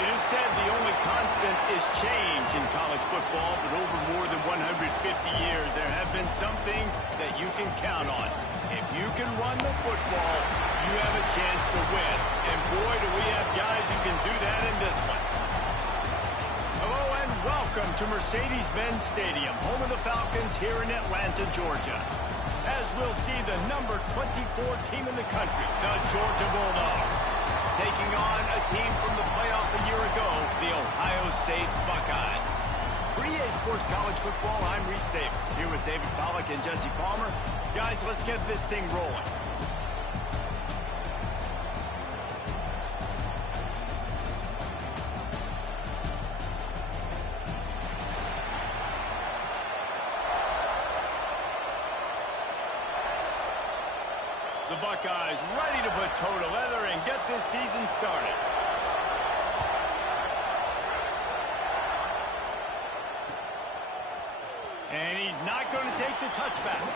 It is said the only constant is change in college football, but over more than 150 years, there have been some things that you can count on. If you can run the football, you have a chance to win. And boy, do we have guys who can do that in this one. Hello and welcome to Mercedes-Benz Stadium, home of the Falcons here in Atlanta, Georgia. As we'll see the number 24 team in the country, the Georgia Bulldogs, taking on a team from the playoff a year ago, the Ohio State Buckeyes. For EA Sports College Football, I'm Reese Davis, here with David Pollack and Jesse Palmer. Guys, let's get this thing rolling. The Buckeyes ready to put toe to leather and get this season started. And he's not going to take the touchback.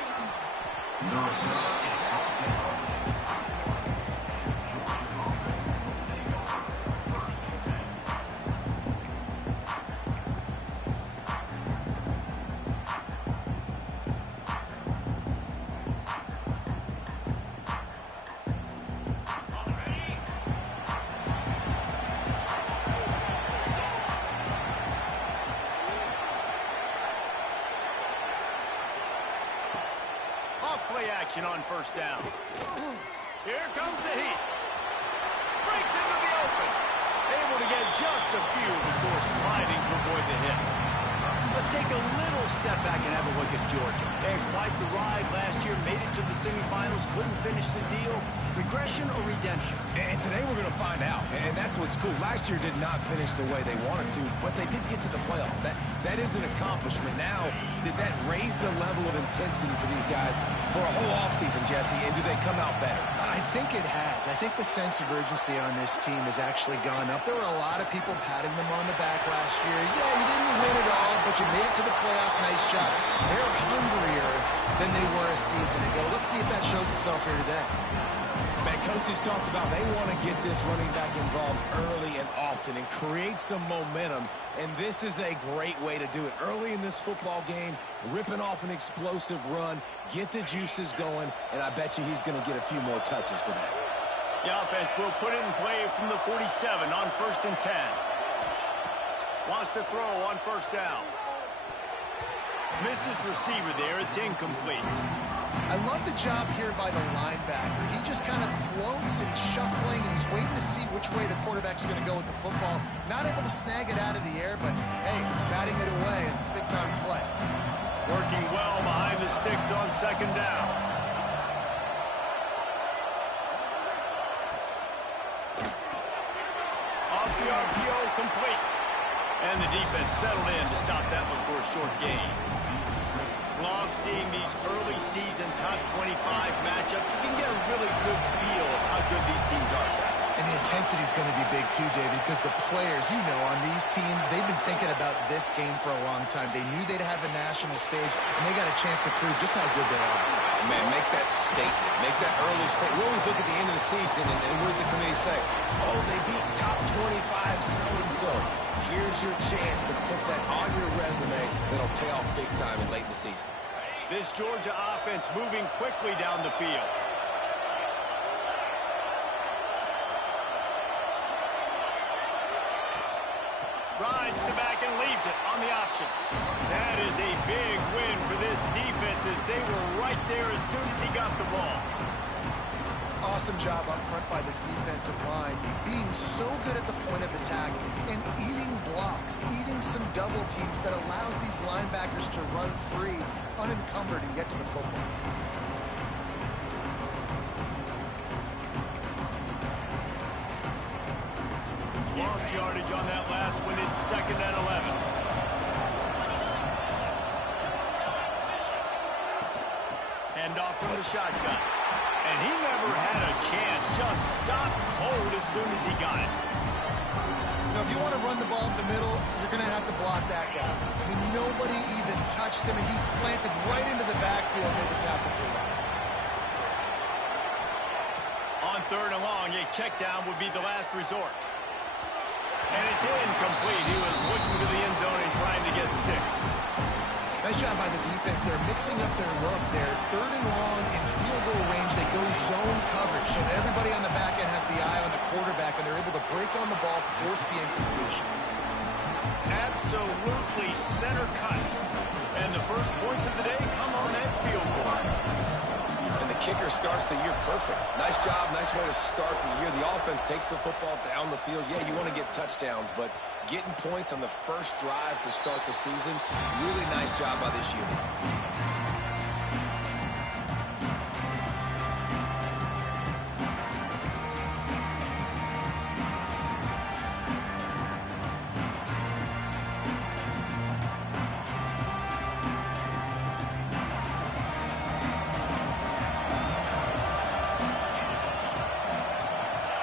action on first down. Here comes the heat. Breaks into the open. Able to get just a few before sliding to avoid the hits. Let's take a little step back and have a look at Georgia. They had quite the ride last year, made it to the semifinals, couldn't finish the deal. Regression or redemption? And today we're going to find out, and that's what's cool. Last year did not finish the way they wanted to, but they did get to the playoff. That is an accomplishment. Now, did that raise the level of intensity for these guys for a whole offseason, Jesse, and do they come out better? I think it has. I think the sense of urgency on this team has actually gone up. There were a lot of people patting them on the back last year. Yeah, you didn't win it all, but you made it to the playoff. Nice job. They're hungrier than they were a season ago. Let's see if that shows itself here today. Man, coaches talked about they want to get this running back involved early and often and create some momentum, and this is a great way to do it. Early in this football game, ripping off an explosive run, get the juices going, and I bet you he's going to get a few more touches today. The offense will put it in play from the 47 on 1st and 10. Wants to throw on first down. Missed his receiver there. It's incomplete. I love the job here by the linebacker. He just kind of floats and he's shuffling and he's waiting to see which way the quarterback's going to go with the football. Not able to snag it out of the air, but hey, batting it away. It's a big-time play. Working well behind the sticks on second down. Off the RPO, complete. And the defense settled in to stop that one for a short gain. Love seeing these early season top 25 matchups. You can get a really good feel of how good these teams are, guys. And the intensity is going to be big too, David, because the players, you know, on these teams, they've been thinking about this game for a long time. They knew they'd have a national stage, and they got a chance to prove just how good they are. Man, make that statement. Make that early statement. We always look at the end of the season, and what does the committee say? Oh, they beat top 25 so-and-so. Here's your chance to put that on your resume that'll pay off big time in late in the season. This Georgia offense moving quickly down the field. Rides the back and leaves it on the option. That is a big win for this defense as they were right there as soon as he got the ball. Awesome job up front by this defensive line, being so good at the point of attack and eating blocks, eating some double teams that allows these linebackers to run free, unencumbered, and get to the football. Lost yardage on that last one. It's 2nd and 11. Hand off from the shotgun. And he never had a chance. Just stopped cold as soon as he got it. You know, if you want to run the ball in the middle, you're going to have to block that guy. I mean, nobody even touched him, and he slanted right into the backfield and made the tackle for loss. On 3rd and long, a check down would be the last resort. And it's incomplete. He was looking to the end zone and trying to get 6. Nice job by the defense. They're mixing up their look. They're 3rd and long in field goal range. They go zone coverage. So everybody on the back end has the eye on the quarterback, and they're able to break on the ball, force the incompletion. Absolutely center cut. And the first points of the day come on that field goal. And the kicker starts the year perfect. Nice job, nice way to start the year. The offense takes the football down the field. Yeah, you want to get touchdowns, but getting points on the first drive to start the season, really nice job by this unit.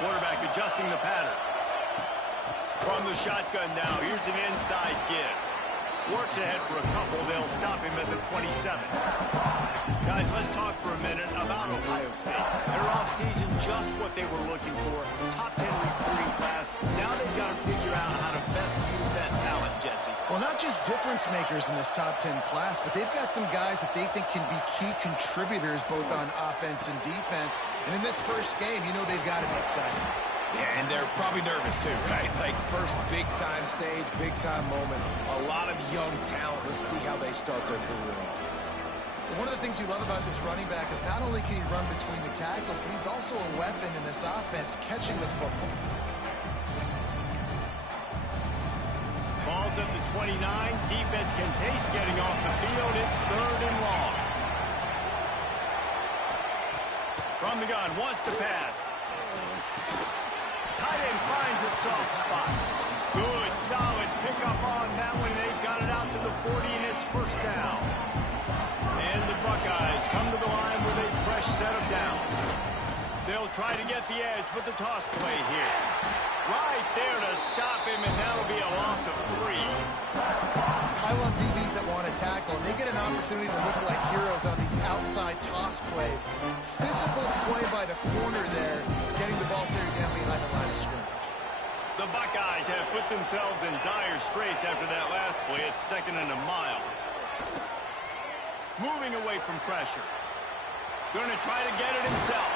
Quarterback adjusting the pattern. From the shotgun now, here's an inside give. Works ahead for a couple. They'll stop him at the 27. Guys, let's talk for a minute about Ohio State. Their offseason, just what they were looking for. Top 10 recruiting class. Now they've got to figure out how to best use that talent, Jesse. Well, not just difference makers in this top 10 class, but they've got some guys that they think can be key contributors both on offense and defense. And in this first game, you know they've got to be excited. Yeah, and they're probably nervous too, right? Like first big-time stage, big-time moment. A lot of young talent. Let's see how they start their career off. One of the things you love about this running back is not only can he run between the tackles, but he's also a weapon in this offense, catching the football. Ball's at the 29. Defense can taste getting off the field. It's 3rd and long. From the gun, wants to pass. Tight end finds a soft spot. Good, solid pickup on that one. They've got it out to the 40, and it's 1st down. And the Buckeyes come to the line with a fresh set of downs. They'll try to get the edge with the toss play here. Right there to stop him, and that'll be a loss of 3. I love DBs that want to tackle, and they get an opportunity to look like heroes on these outside toss plays. Physical play by the corner there, getting the ball carried down behind the line of scrimmage. The Buckeyes have put themselves in dire straits after that last play. It's 2nd and a mile. Moving away from pressure. Going to try to get it himself.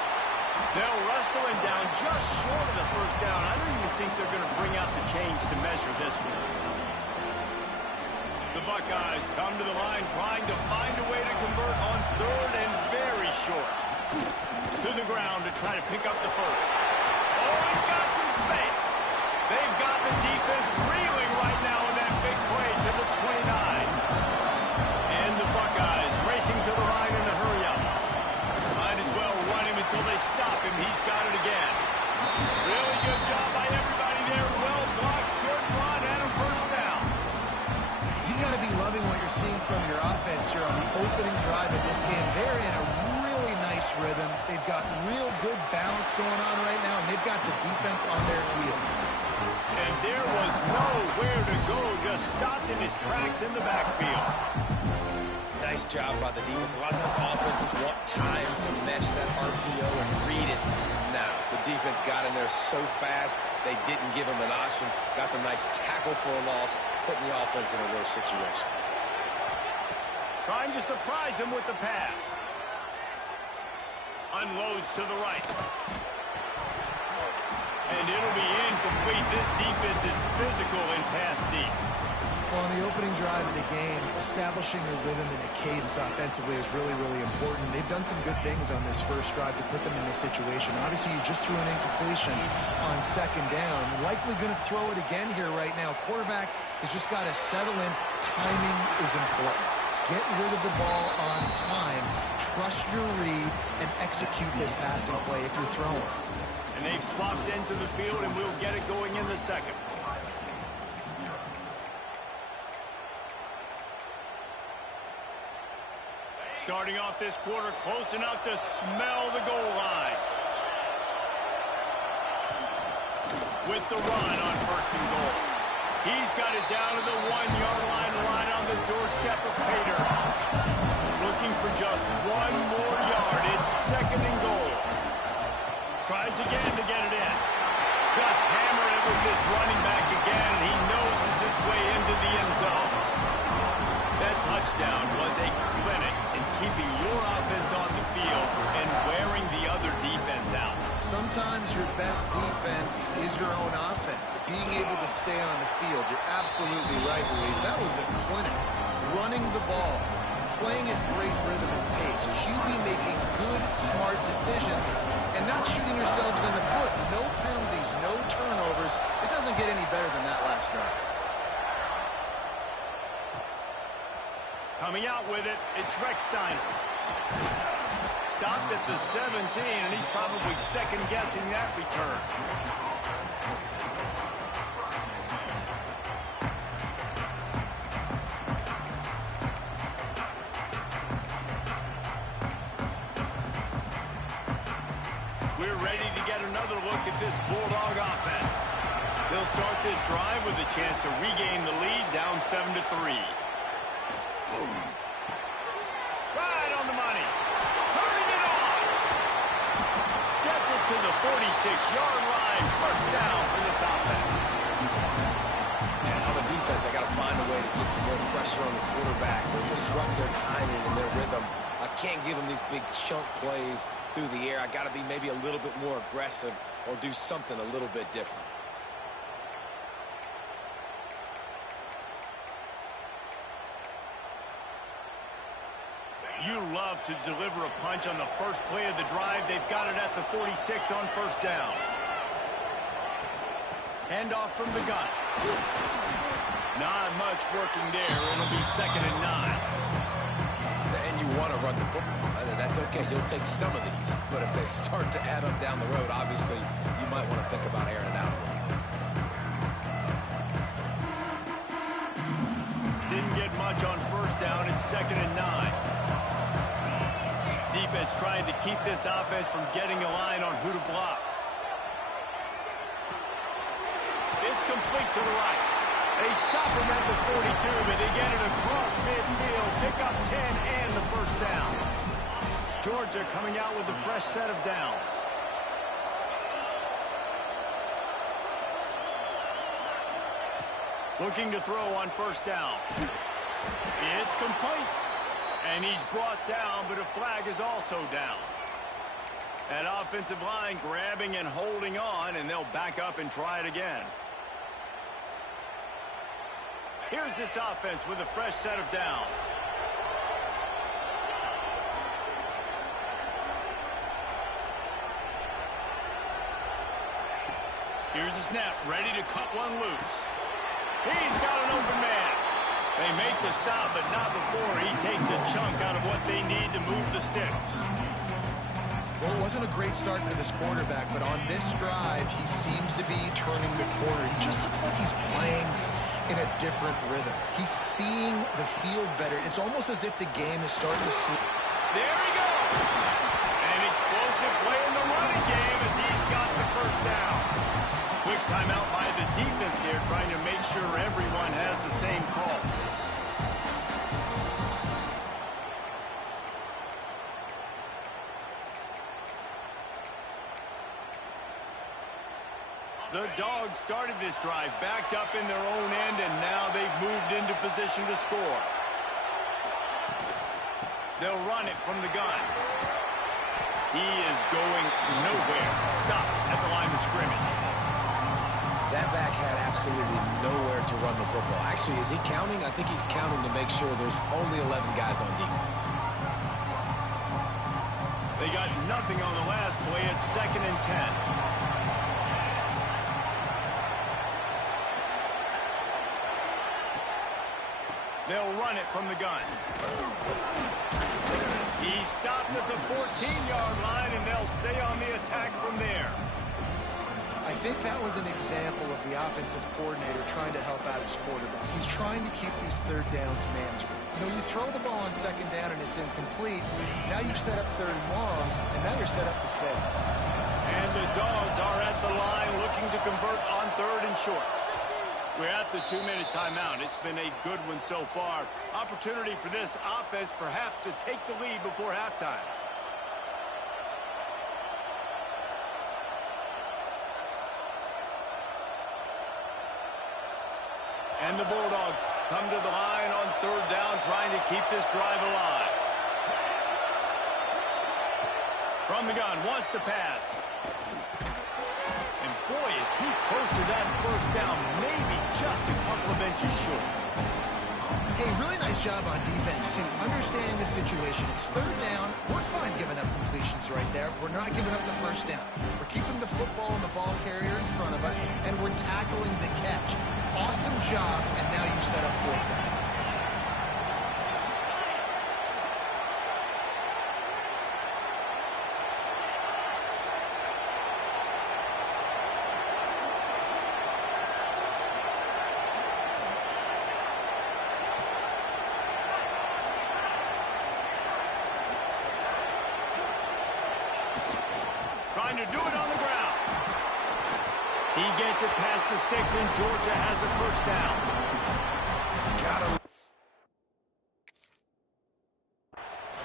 They'll wrestle him down just short of the 1st down. I don't even think they're going to bring out the chains to measure this one. The Buckeyes come to the line trying to find a way to convert on 3rd and very short. To the ground to try to pick up the 1st. Oh, he's got some space. They've got the defense reeling right now with that big play to the 29. And the Buckeyes racing to the line in a hurry up. Might as well run him until they stop him. He's got it again. Really good job by everybody there. Well blocked, good run, and a 1st down. You've got to be loving what you're seeing from your offense here on the opening drive of this game. They're in a really nice rhythm. They've got real good balance going on right now, and they've got the defense on their heels. And there was nowhere to go, just stopped in his tracks in the backfield. Nice job by the defense. A lot of times offenses want time to mesh that RPO and read it. Now, the defense got in there so fast, they didn't give him an option. Got the nice tackle for a loss, putting the offense in a worse situation. Trying to surprise him with the pass. Unloads to the right. And it'll be incomplete. This defense is physical and pass deep. Well, on the opening drive of the game, establishing a rhythm and a cadence offensively is really, really important. They've done some good things on this 1st drive to put them in this situation. Obviously, you just threw an incompletion on 2nd down. Likely going to throw it again here right now. Quarterback has just got to settle in. Timing is important. Get rid of the ball on time. Trust your read and execute this passing play if you're throwing. And they've swapped into the field, and we'll get it going in the 2nd. Starting off this quarter close enough to smell the goal line. With the run on 1st and goal. He's got it down to the 1-yard line right on the doorstep of Pater. Looking for just 1 more yard. It's 2nd and goal. Tries again to get it in. Just hammer it with this running back again, and he noses his way into the end zone. That touchdown was a clinic in keeping your offense on the field and wearing the other defense out. Sometimes your best defense is your own offense. Being able to stay on the field. You're absolutely right, Ruiz. That was a clinic. Running the ball, playing at great rhythm and pace. QB making good, smart decisions and not shooting yourselves in the foot. No penalties, no turnovers. It doesn't get any better than that last drive. Coming out with it, it's Recksteiner. Stopped at the 17, and he's probably second-guessing that return. We're ready to get another look at this Bulldog offense. They'll start this drive with a chance to regain the lead, down 7-3. Right on the money. Turning it on. Gets it to the 46-yard line. 1st down for this offense. And on the defense, I got to find a way to get some more pressure on the quarterback or disrupt their timing and their rhythm. I can't give them these big chunk plays through the air. I got to be maybe a little bit more aggressive or do something a little bit different. You love to deliver a punch on the first play of the drive. They've got it at the 46 on first down. Handoff from the gun. Not much working there. It'll be 2nd and 9. And you want to run the football. That's okay. You'll take some of these. But if they start to add up down the road, obviously, you might want to think about airing it out a little bit. Didn't get much on first down. It's 2nd and 9. Defense trying to keep this offense from getting a line on who to block. It's complete to the right. They stop him at the 42, but they get it across midfield. Pick up 10 and the first down. Georgia coming out with a fresh set of downs. Looking to throw on first down. It's complete. And he's brought down, but a flag is also down. That offensive line grabbing and holding on, and they'll back up and try it again. Here's this offense with a fresh set of downs. Here's the snap, ready to cut one loose. He's got an open man. They make the stop, but not before he takes a chunk out of what they need to move the sticks. Well, it wasn't a great start for this quarterback, but on this drive, he seems to be turning the corner. He just looks like he's playing in a different rhythm. He's seeing the field better. It's almost as if the game is starting to slip. There he goes! An explosive play in the running game as he's got the first down. Quick timeout by the defense here, trying to make sure everyone has the same call. The Dogs started this drive, backed up in their own end, and now they've moved into position to score. They'll run it from the gun. He is going nowhere. Stop at the line of scrimmage. That back had absolutely nowhere to run the football. Actually, is he counting? I think he's counting to make sure there's only 11 guys on defense. They got nothing on the last play. It's 2nd and 10. They'll run it from the gun. He stopped at the 14-yard line, and they'll stay on the attack from there. I think that was an example of the offensive coordinator trying to help out his quarterback. He's trying to keep these third downs manageable. You know, you throw the ball on 2nd down and it's incomplete. Now you've set up 3rd and long, and now you're set up to fail. And the Dogs are at the line looking to convert on 3rd and short. We're at the 2-minute timeout. It's been a good one so far. Opportunity for this offense perhaps to take the lead before halftime. And the Bulldogs come to the line on 3rd down, trying to keep this drive alive. From the gun, wants to pass. And boy, is he close to that first down, maybe just a couple of inches short. Hey, really nice job on defense, too. Understanding the situation. It's 3rd down. We're fine giving up completions right there. We're not giving up the first down. We're keeping the football and the ball carrier in front of us, and we're tackling the catch. Awesome job, and now you've set up 4th down. Trying to do it on the ground. He gets it past the sticks, and Georgia has a first down.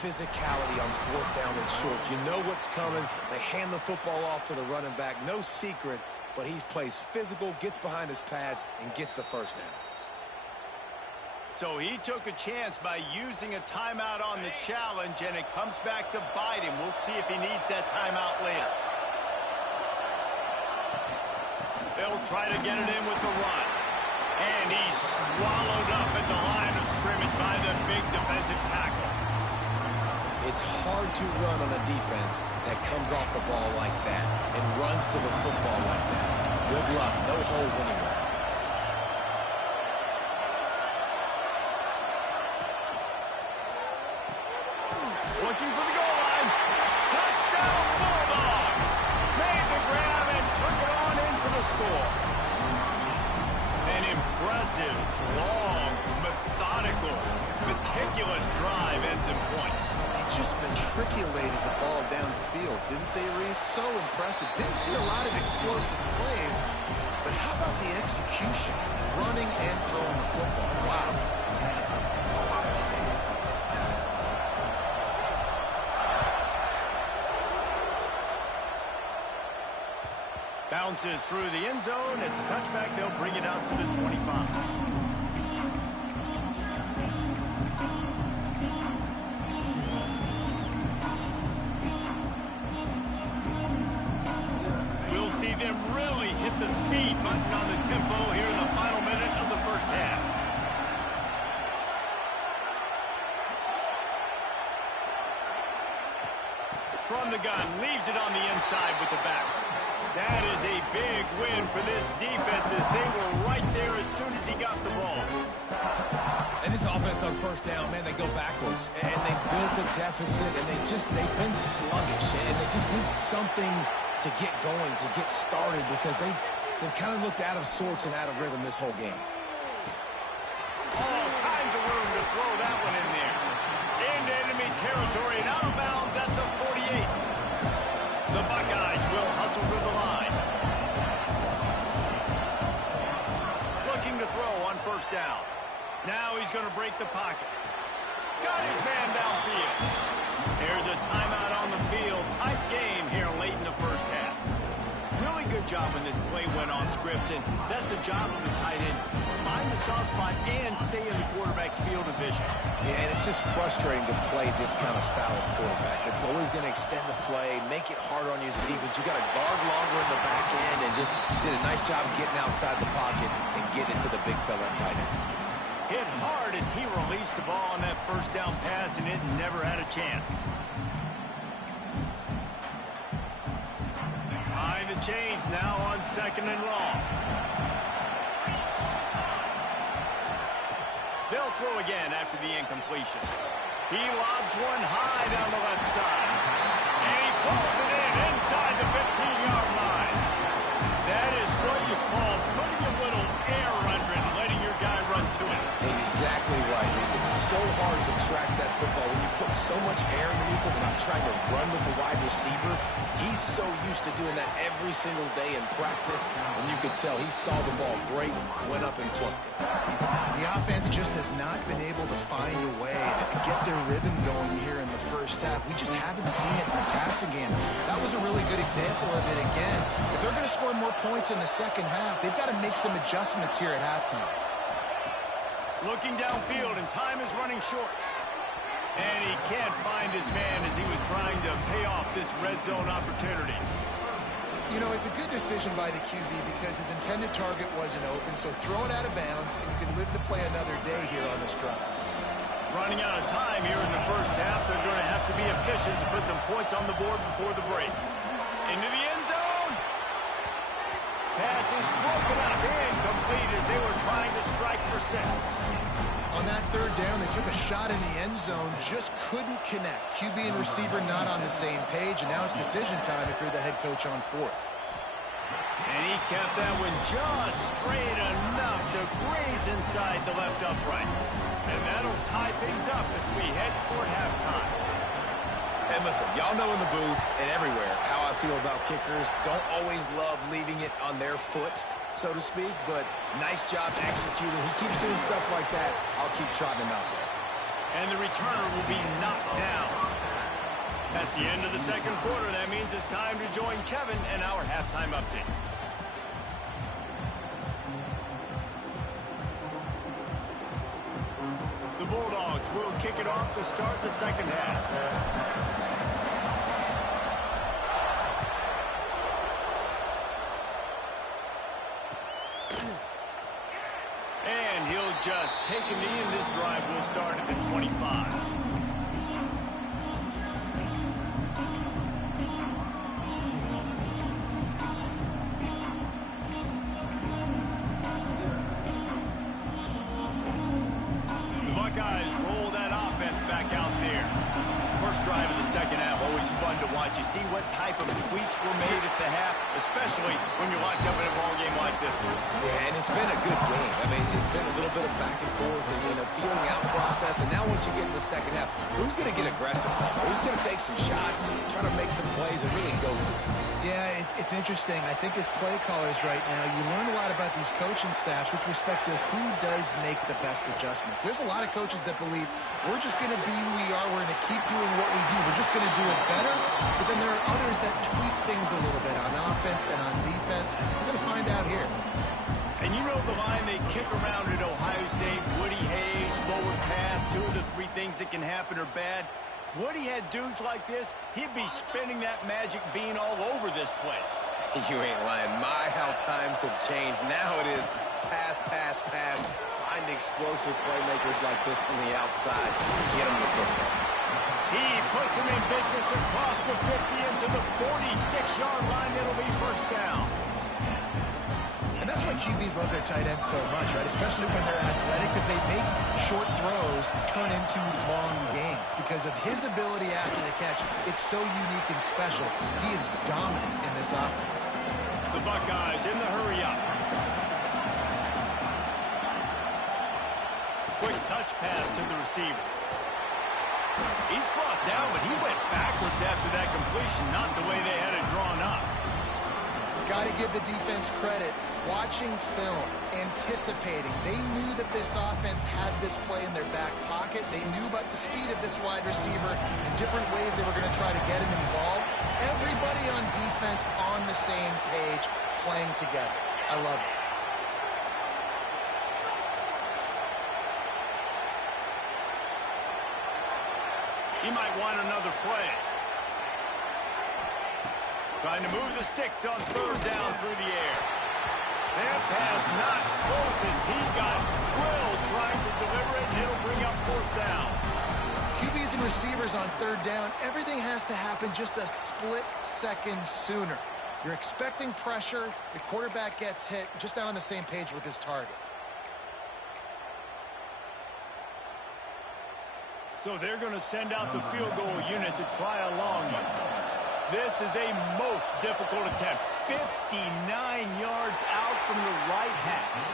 Physicality on 4th down and short. You know what's coming. They hand the football off to the running back. No secret, but he plays physical, gets behind his pads, and gets the first down. So he took a chance by using a timeout on the challenge, and it comes back to bite him. We'll see if he needs that timeout later. They'll try to get it in with the run. And he's swallowed up at the line of scrimmage by the big defensive tackle. It's hard to run on a defense that comes off the ball like that and runs to the football like that. Good luck. No holes anywhere. Looking for the goal line. Touchdown Bulldogs. Made the grab and took it on in for the score. An impressive, long, methodical, meticulous drive ends in points. They just matriculated the ball down the field, didn't they, Reese? So impressive. Didn't see a lot of explosive plays, but how about the execution? Running and throwing the football. Wow. Bounces through the end zone. It's a touchback. They'll bring it out to the 25. We'll see them really hit the speed button on the tempo here in the final minute of the first half. From the gun, leaves it on the inside with the back. That is a big win for this defense as they were right there as soon as he got the ball. And this offense on first down, man, they go backwards. And they built a deficit, and they've been sluggish. And they just need something to get going, to get started, because they've kind of looked out of sorts and out of rhythm this whole game. All kinds of room to throw that one in there. Into enemy territory and out of bounds at the 48. The Buckeyes will hustle to the line. Looking to throw on first down. Now he's going to break the pocket. Got his man downfield. There's a timeout on the field. Tight game here late in the first half. Really good job when this play went off script, and that's the job of the tight end. Find the soft spot and stay in the quarterback's field of vision. Yeah, and it's just frustrating to play this kind of style of quarterback. It's always going to extend the play, make it harder on you as a defense. You got to guard longer in the back end, and just did a nice job getting outside the pocket and getting to the big fella at tight end. Hit hard as he released the ball on that first down pass, and it never had a chance. Behind the chains now on second and long. They'll throw again after the incompletion. He lobs one high down the left side. And he pulls it in inside the 15-yard line. That is what you call putting a little air under it and letting your guy run to it. Exactly right, Reese. It's so hard to track that football when you put so much air underneath it and not trying to run with the wide receiver. He's so used to doing that every single day in practice, and you could tell he saw the ball break, went up and plucked it. The offense just has not been able to find a way to get their rhythm going here in the first half. We just haven't seen it in the passing game. That was a really good example of it again. If they're going to score more points in the second half, they've got to make some adjustments here at halftime. Looking downfield, and time is running short. And he can't find his man as he was trying to pay off this red zone opportunity. You know, it's a good decision by the QB because his intended target wasn't open, so throw it out of bounds, and you can live to play another day here on this drive. Running out of time here in the first half, they're going to have to be efficient to put some points on the board before the break. Into the end zone. Pass is broken up, incomplete as they were trying to strike for 6. On that third down, they took a shot in the end zone, just couldn't connect. QB and receiver not on the same page, and now it's decision time if you're the head coach on fourth. And he kept that one just straight enough to graze inside the left upright. And that'll tie things up as we head toward halftime. And listen, y'all know in the booth and everywhere how I feel about kickers. Don't always love leaving it on their foot, so to speak, but nice job executing. He keeps doing stuff like that. I'll keep trotting him out there. And the returner will be knocked down. That's the end of the second quarter. That means it's time to join Kevin in our halftime update. The Bulldogs will kick it off to start the second half. And he'll just take a knee, and this drive will start at the 25. drive of the second half, always fun to watch. You see what type of tweaks were made at the half, especially when you're locked up in a ball game like this one. Yeah, and it's been a good game. I mean, it's been a little bit of back and forth and a feeling out process. And now once you get in the second half, who's going to get aggressive? Who's going to take some shots, try to make some plays, and really go for it? Yeah, it's interesting. I think as play callers right now, you learn a lot about these coaching staffs with respect to who does make the best adjustments. There's a lot of coaches that believe we're just going to be who we are. We're going to keep doing what we do. We're just going to do it better. But then there are others that tweak things a little bit on offense and on defense. We're going to find out here. And you know the line they kick around at Ohio State, Woody Hayes, forward pass, 2 of the 3 things that can happen are bad. Woody had dudes like this, he'd be spinning that magic bean all over this place. You ain't lying. My, how times have changed. Now it is pass, pass, pass. Find explosive playmakers like this on the outside. Get them the football. He puts him in business across the 50 into the 46-yard line. It'll be first down. And that's why QBs love their tight ends so much, right? Especially when they're athletic, because they make short throws turn into long gains. Because of his ability after the catch, it's so unique and special. He is dominant in this offense. The Buckeyes in the hurry-up. Quick touch pass to the receiver. He's brought down, but he went backwards after that completion, not the way they had it drawn up. Got to give the defense credit. Watching film, anticipating. They knew that this offense had this play in their back pocket. They knew about the speed of this wide receiver and different ways they were going to try to get him involved. Everybody on defense on the same page, playing together. I love it. He might want another play. Trying to move the sticks on 3rd down through the air. That pass not close as he got drilled trying to deliver it, and it'll bring up 4th down. QBs and receivers on 3rd down, everything has to happen just a split second sooner. You're expecting pressure, the quarterback gets hit, just not on the same page with his target. So they're going to send out the field goal unit to try a long one. This is a most difficult attempt. 59 yards out from the right hash.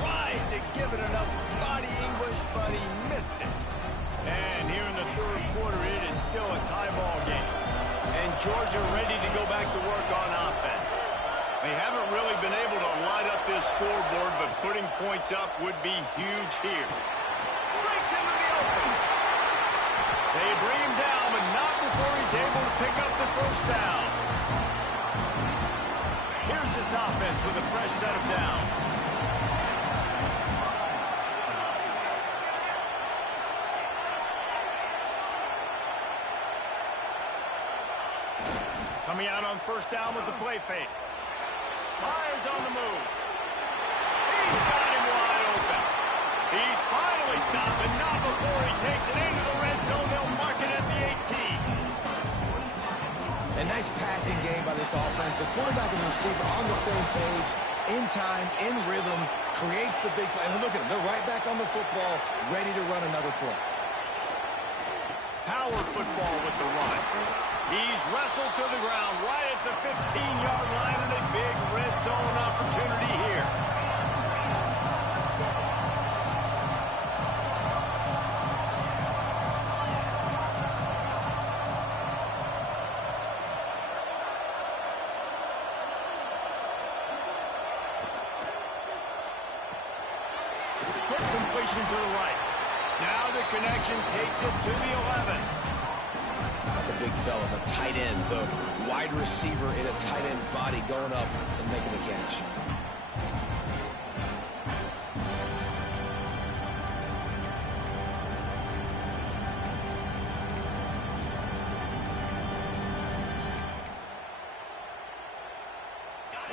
Tried to give it enough body English, but he missed it. And here in the 3rd quarter, it is still a tie ball game. And Georgia ready to go back to work on offense. They haven't really been able to light up this scoreboard, but putting points up would be huge here. Breaks into the open. They bring him down, but not before he's able to pick up the 1st down. Here's this offense with a fresh set of downs. Coming out on 1st down with the play fake. Myers on the move. He's got him wide open. He's finally stopped, but not before he takes it into the red zone. They'll mark it at the 18. A nice passing game by this offense. The quarterback and the receiver on the same page, in time, in rhythm, creates the big play. And look at them. They're right back on the football, ready to run another play. Power football with the run. He's wrestled to the ground right at the 15-yard line, and a big red zone opportunity here. Quick completion to the right. Now the connection takes it to the 11. The big fella, the tight end, the wide receiver in a tight end's body going up and making the catch.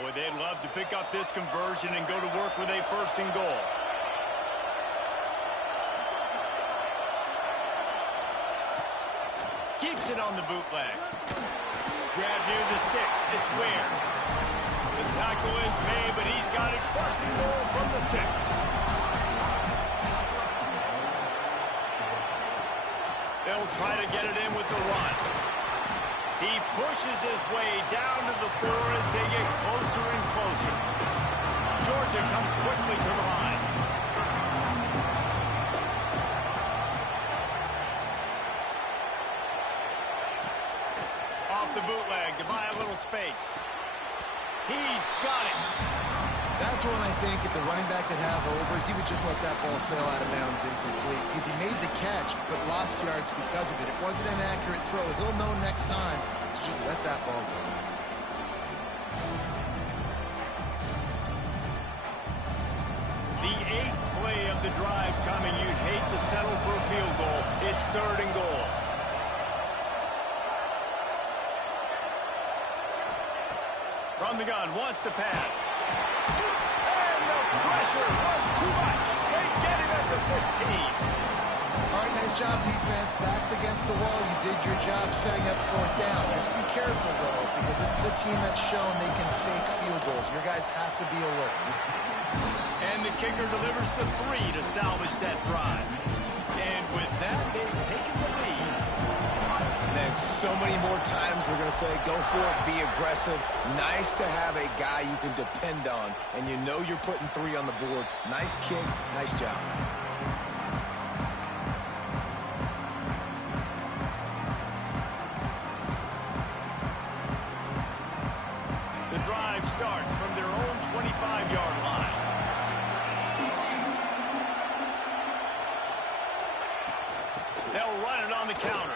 Boy, they'd love to pick up this conversion and go to work with a 1st and goal. Keeps it on the bootleg. Grab near the sticks. It's Ware. The tackle is made, but he's got it 1st and goal from the 6. They'll They'll try to get it in with the run. He pushes his way down to the 4 as they get closer and closer. Georgia comes quickly to the line. Off the bootleg to buy a little space. He's got it. That's one I think if the running back could have over, he would just let that ball sail out of bounds incomplete because he made the catch but lost yards because of it. It wasn't an accurate throw. He'll know next time to just let that ball go. The 8th play of the drive coming. You'd hate to settle for a field goal. It's 3rd and goal. From the gun, wants to pass. And the pressure was too much. They get him at the 15. All right, nice job, defense. Backs against the wall. You did your job setting up 4th down. Just be careful, though, because this is a team that's shown they can fake field goals. Your guys have to be alert. And the kicker delivers the 3 to salvage that drive. And with that, they've taken the lead. And so many more times we're going to say, go for it, be aggressive. Nice to have a guy you can depend on, and you know you're putting 3 on the board. Nice kick, nice job. The drive starts from their own 25-yard line. They'll run it on the counter.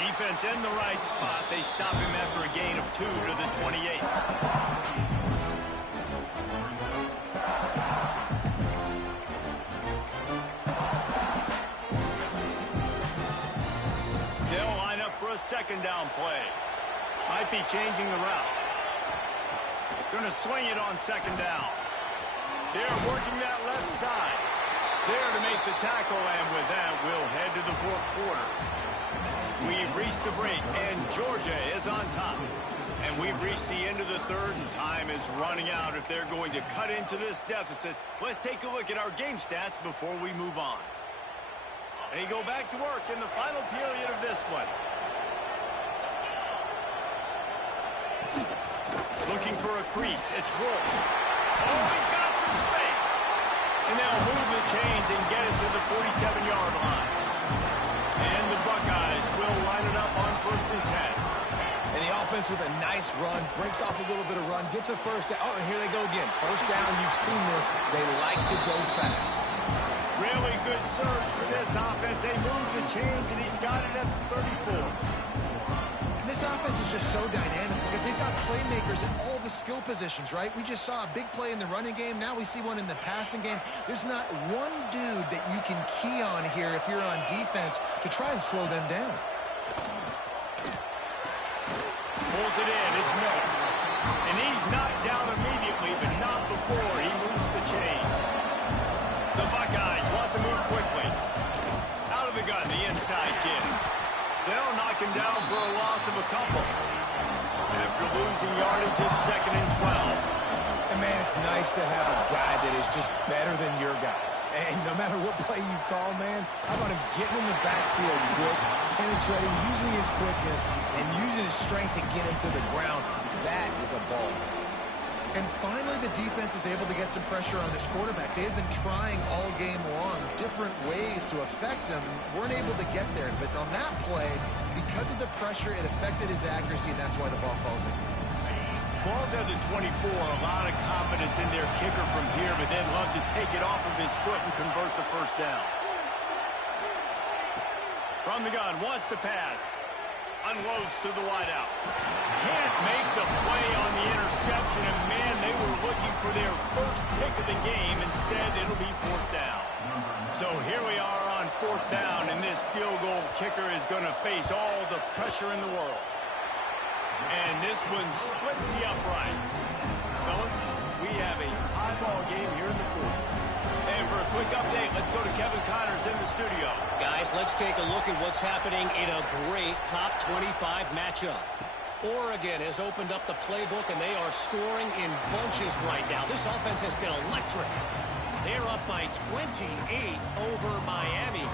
Defense in the right spot. They stop him after a gain of 2 to the 28. They'll line up for a 2nd down play. Might be changing the route. Going to swing it on 2nd down. They're working that left side. There to make the tackle, and with that, we'll head to the 4th quarter. We've reached the break, and Georgia is on top. And we've reached the end of the 3rd, and time is running out if they're going to cut into this deficit. Let's take a look at our game stats before we move on. They go back to work in the final period of this one. Looking for a crease. It's Wolf. Oh, he's got some space. And they'll move the chains and get it to the 47-yard line. And the Buckeyes will line it up on 1st and 10. And the offense with a nice run, breaks off a little bit of run, gets a 1st down. Oh, and here they go again. 1st down, you've seen this. They like to go fast. Really good surge for this offense. They move the chains, and he's got it at the 34. This offense is just so dynamic because they've got playmakers in all the skill positions, right? We just saw a big play in the running game. Now we see one in the passing game. There's not one dude that you can key on here if you're on defense to try and slow them down. Pulls it in. It's Miller. And he's knocked down immediately, but not before he moves the chains. The Buckeyes want to move quickly. Out of the gun, the inside kid. They'll knock him down for a loss of a couple. After losing yardage, it's 2nd and 12. And, man, it's nice to have a guy that is just better than your guys. And no matter what play you call, man, how about him getting in the backfield quick, penetrating, using his quickness, and using his strength to get him to the ground. That is a ball. And finally, the defense is able to get some pressure on this quarterback. They had been trying all game long different ways to affect him and weren't able to get there. But on that play, because of the pressure, it affected his accuracy, and that's why the ball falls in. Ball's at the 24. A lot of confidence in their kicker from here, but they'd love to take it off of his foot and convert the 1st down. From the gun, wants to pass. Unloads to the wideout. Can't make the play on the interception, and man, they were looking for their 1st pick of the game. Instead, it'll be 4th down. So here we are on 4th down, and this field goal kicker is going to face all the pressure in the world. And this one splits the uprights. Fellas, we have a tie ball game here in the 4th. And for a quick update, let's go to Kevin Connors in the studio. Guys, let's take a look at what's happening in a great top 25 matchup. Oregon has opened up the playbook, and they are scoring in bunches right now. This offense has been electric. They're up by 28 over Miami.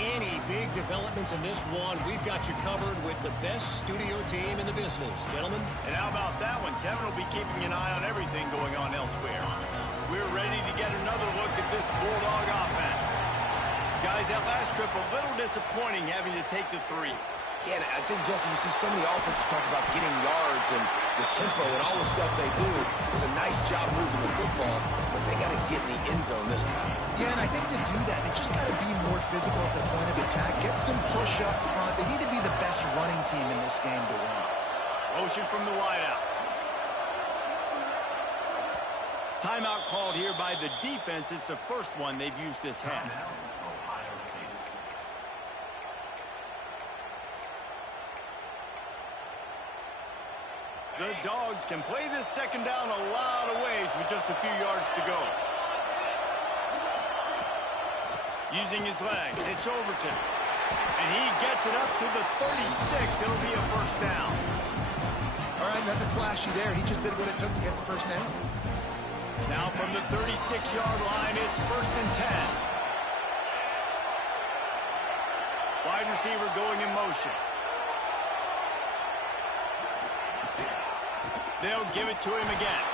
Any big developments in this one, we've got you covered with the best studio team in the business. Gentlemen. And how about that one? Kevin will be keeping an eye on everything going on elsewhere. We're ready to get another look at this Bulldog offense. Guys, that last trip, a little disappointing having to take the 3. Yeah, and I think, Jesse, you see some of the offenses talk about getting yards and the tempo and all the stuff they do. It was a nice job moving the football, but they got to get in the end zone this time. Yeah, and I think to do that, they just got to be more physical at the point of attack, get some push up front. They need to be the best running team in this game to win. Motion from the wideout. Timeout called here by the defense. It's the first one they've used this half. The Dogs can play this second down a lot of ways with just a few yards to go. Using his legs, it's Overton. And he gets it up to the 36. It'll be a first down. All right, nothing flashy there. He just did what it took to get the first down. Now from the 36-yard line, it's 1st and 10. Wide receiver going in motion. They'll give it to him again.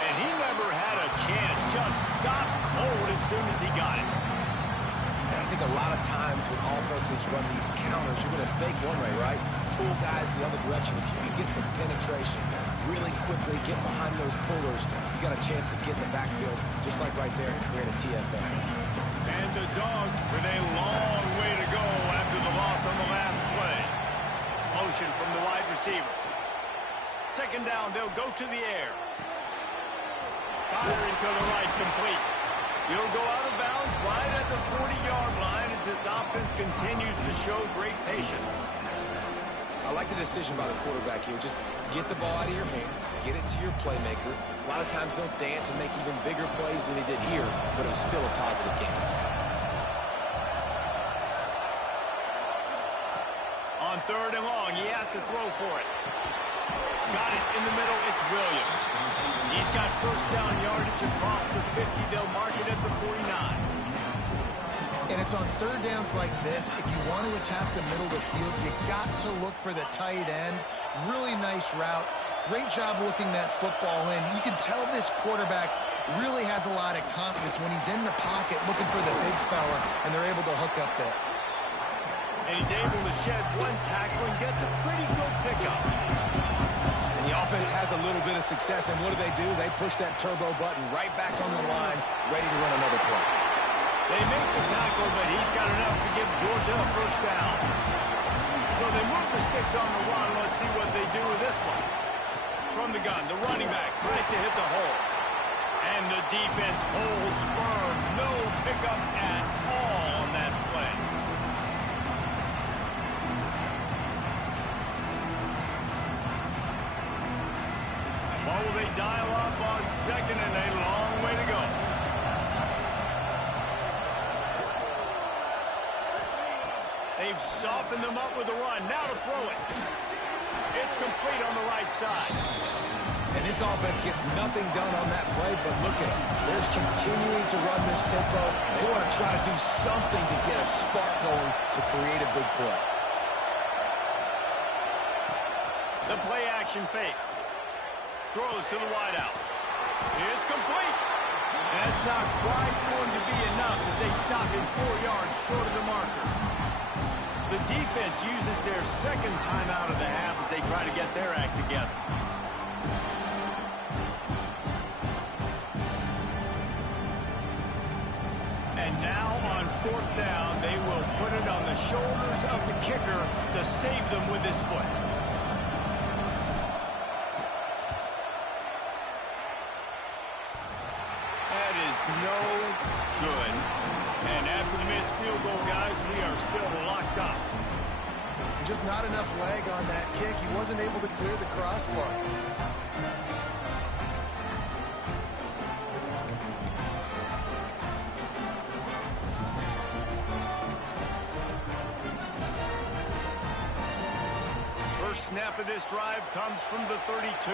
And he never had a chance. Just stopped cold as soon as he got it. And I think a lot of times when offenses run these counters, you're going to fake one way, right? Pull guys the other direction. If you can get some penetration really quickly, get behind those pullers, you got a chance to get in the backfield, just like right there, and create a TFL. And the Dogs with a long way to go after the loss on the last play. Motion from the wide receiver. Second down, they'll go to the air. Firing to the right, complete. He'll go out of bounds right at the 40-yard line as this offense continues to show great patience. I like the decision by the quarterback here. Just get the ball out of your hands, get it to your playmaker. A lot of times they'll dance and make even bigger plays than he did here, but it was still a positive game. On 3rd and long, he has to throw for it. Got it in the middle, it's Williams. He's got first down yardage across the 50. They'll mark it at the 49. And it's on 3rd downs like this. If you want to attack the middle of the field, you got to look for the tight end. Really nice route. Great job looking that football in. You can tell this quarterback really has a lot of confidence when he's in the pocket looking for the big fella, and they're able to hook up there. And he's able to shed one tackle and gets a pretty good pickup. The offense has a little bit of success, and what do? They push that turbo button right back on the line, ready to run another play. They make the tackle, but he's got enough to give Georgia a first down. So they move the sticks on the run. Let's see what they do with this one. From the gun, the running back tries to hit the hole. And the defense holds firm. No pickup at all on that play. What will they dial up on 2nd and a long way to go? They've softened them up with the run. Now to throw it. It's complete on the right side. And this offense gets nothing done on that play, but look at them. They're just continuing to run this tempo. They want to try to do something to get a spark going to create a big play. The play action fake. Throws to the wideout. It's complete. And it's not quite going to be enough as they stop him 4 yards short of the marker. The defense uses their second timeout of the half as they try to get their act together. And now on 4th down, they will put it on the shoulders of the kicker to save them with his foot. That is no good. And after the missed field goal, guys, we are still locked up. Just not enough leg on that kick. He wasn't able to clear the crossbar. First snap of this drive comes from the 32.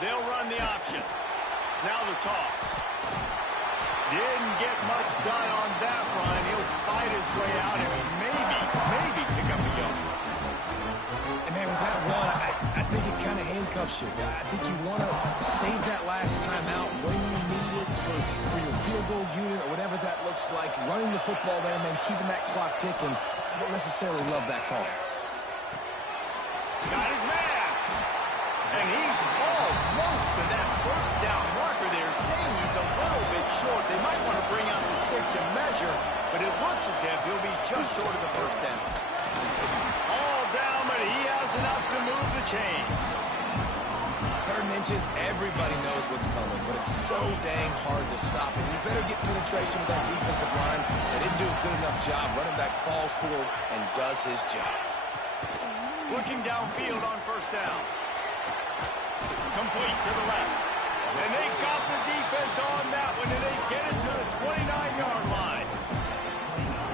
They'll run the option. Now the toss. Didn't get much done on that run. He'll fight his way out and maybe pick up a yard. And man, with that run, I think it kind of handcuffs you. I think you want to save that last time out when you need it for your field goal unit or whatever that looks like. Running the football there, man, keeping that clock ticking. I don't necessarily love that call. Got his man. And he's almost to that first down marker there, saying he's a little bit short. They might want to bring out the sticks and measure, but it looks as if he'll be just short of the first down. All down, but he has enough to move the chains. 3rd and inches, everybody knows what's coming, but it's so dang hard to stop it. You better get penetration with that defensive line. They didn't do a good enough job. Running back falls forward and does his job. Looking downfield on first down. Complete to the left. And they got the defense on that one, and they get it to the 29-yard line.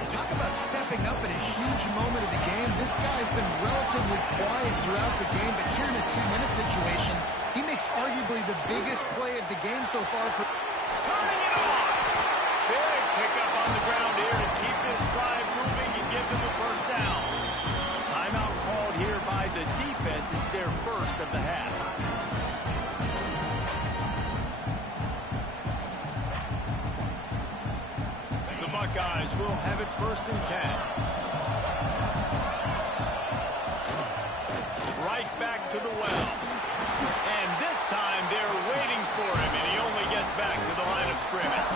Talk about stepping up at a huge moment of the game. This guy's been relatively quiet throughout the game, but here in a 2-minute situation, he makes arguably the biggest play of the game so far. Turning it on. Big pickup on the ground here to keep this drive moving and give them the first down. Timeout called here by the defense. It's their first of the half. The Buckeyes will have it 1st and 10. Right back to the well. And this time they're waiting for him, and he only gets back to the line of scrimmage.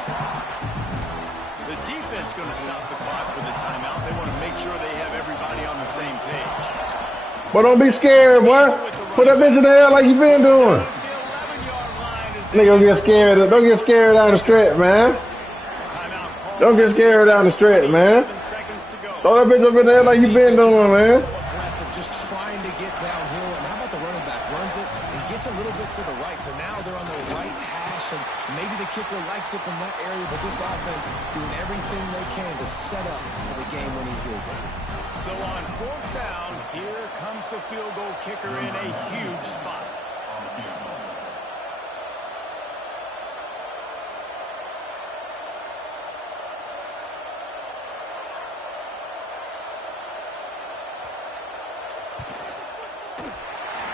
The defense going to stop the clock with a timeout. They want to make sure they have everybody on the same page. But don't be scared, boy. Put that bitch in the air like you been doing. Nigga, don't get scared. Don't get scared down the stretch, man. Don't get scared down the stretch, man. Throw that bitch up in the air like you been doing, man. Aggressive, just trying to get downhill. And how about the running back? Runs it and gets a little bit to the right. So now they're on the right hash, and maybe the kicker likes it from that area. But this offense doing everything they can to set up for the game-winning field goal. So on 4th down, here comes the field goal kicker in a huge spot.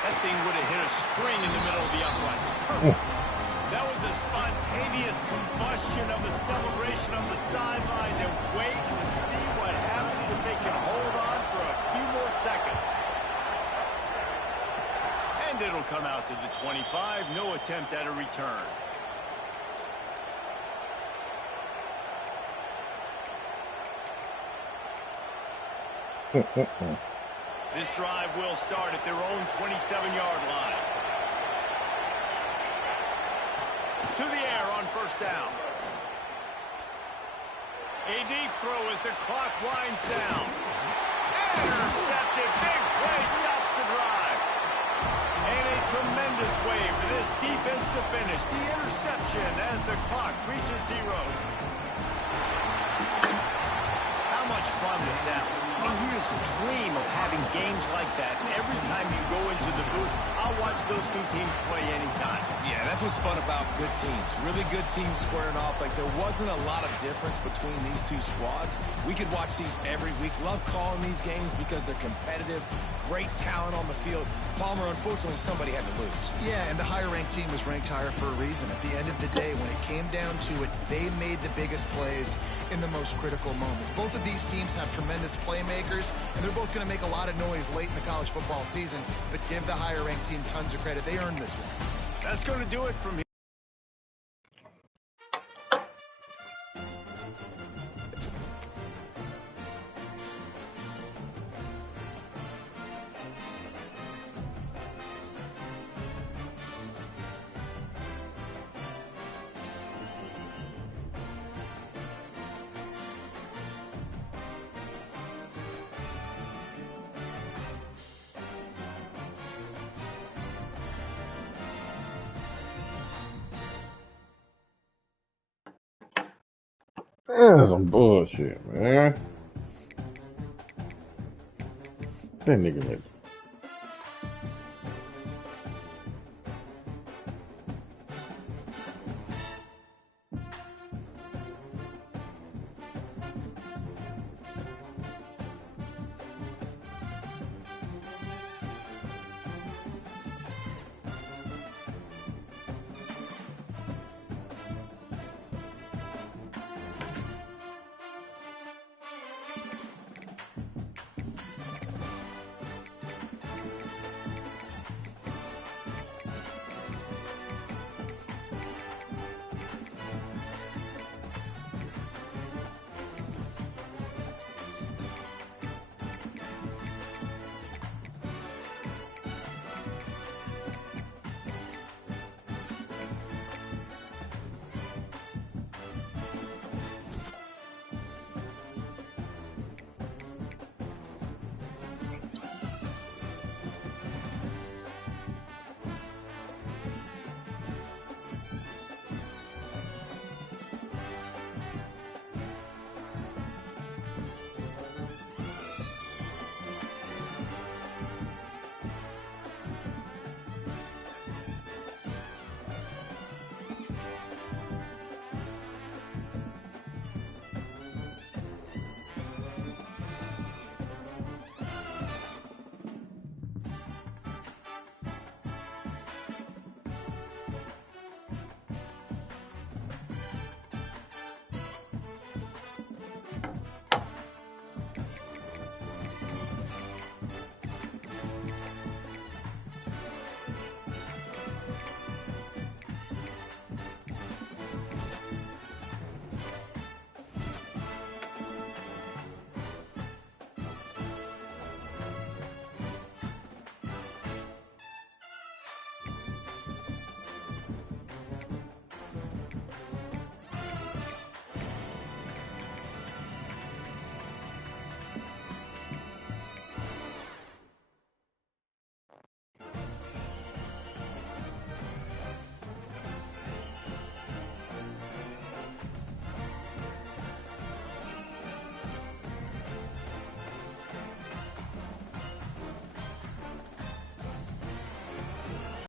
That thing would have hit a string in the middle of the uprights. Perfect. That was a spontaneous combustion of a celebration on the sidelines, and wait to see what happens if they can hold on for a few more seconds. And it'll come out to the 25. No attempt at a return. This drive will start at their own 27-yard line. To the air on first down. A deep throw as the clock winds down. Intercepted. Big play stops the drive. And a tremendous way for this defense to finish. The interception as the clock reaches 0. How much fun was that? I mean, you just dream of having games like that. Every time you go into the booth, I'll watch those two teams play anytime. Yeah, that's what's fun about good teams. Really good teams squaring off. Like, there wasn't a lot of difference between these two squads. We could watch these every week. Love calling these games because they're competitive. Great talent on the field. Palmer, unfortunately, somebody had to lose. Yeah, and the higher-ranked team was ranked higher for a reason. At the end of the day, when it came down to it, they made the biggest plays in the most critical moments. Both of these teams have tremendous playmakers, and they're both going to make a lot of noise late in the college football season, but give the higher-ranked team tons of credit. They earned this one. That's going to do it from here. That's some bullshit, man. That nigga